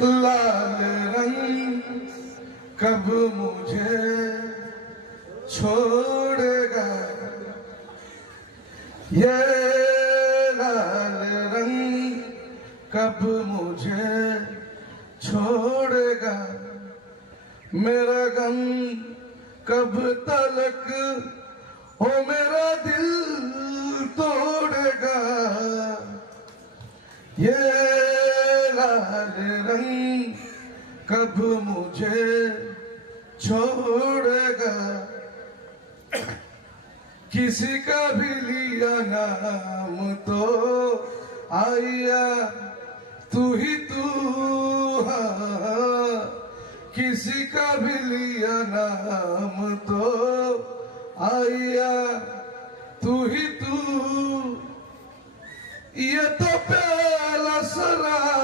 लाल रंग कब मुझे छोड़ेगा, ये लाल रंग कब मुझे छोड़ेगा, मेरा गम कब तलक ओ मेरा दिल तोड़ेगा, ये लाल रंग कब मुझे छोड़ेगा। किसी का भी लिया नाम तो आया तू ही तू, हाँ किसी का भी लिया नाम तो आया तू ही तू, ये तो प्यार